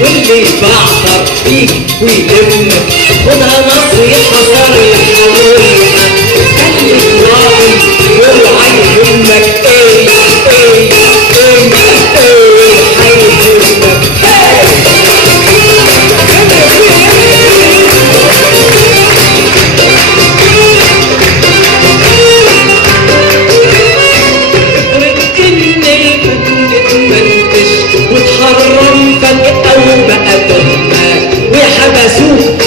واللي بعطر فيك ويلمك خدها نصيحة صريحة ويلمك خليك راضي والعي يهمك ايه ايه ايه ايه هيهمك وتحرم فجأة وبقى تهمك وحبسوك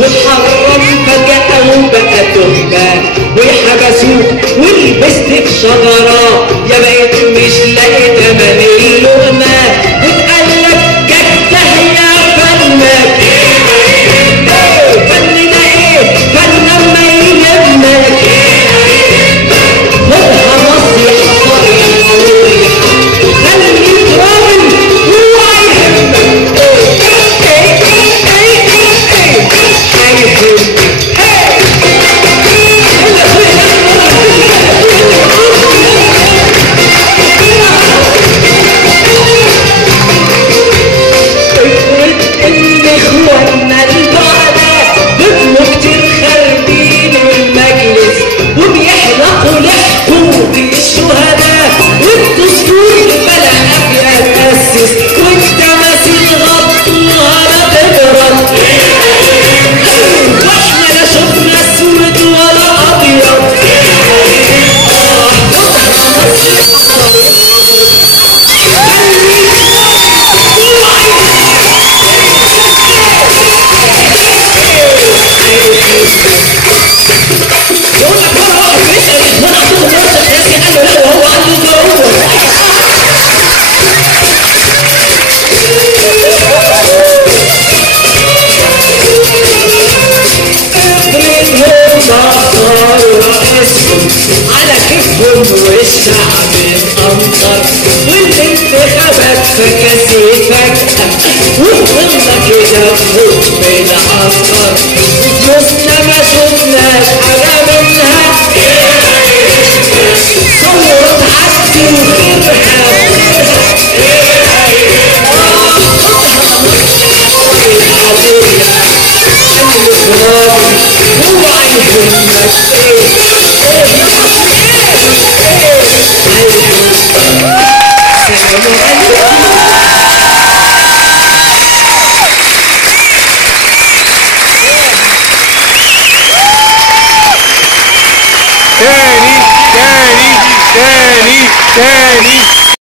وتحرم فجأة وبقى تهمة ويحبسوك ولبست في شجرة يا بقيت مش لاقي تمن اللقمة وتقلب جده يا فنك فننا ايه فن ما يهمك خدها نصيحة صريحة خليك راجل اوعى يهمك على كيفهم والشعب اتأنطر والانتخابات فكاسي فجأة وفضلنا كده فوق بالعسكر وفلوسنا ما شفناش حاجة منها صورة عدي وغيرها تاني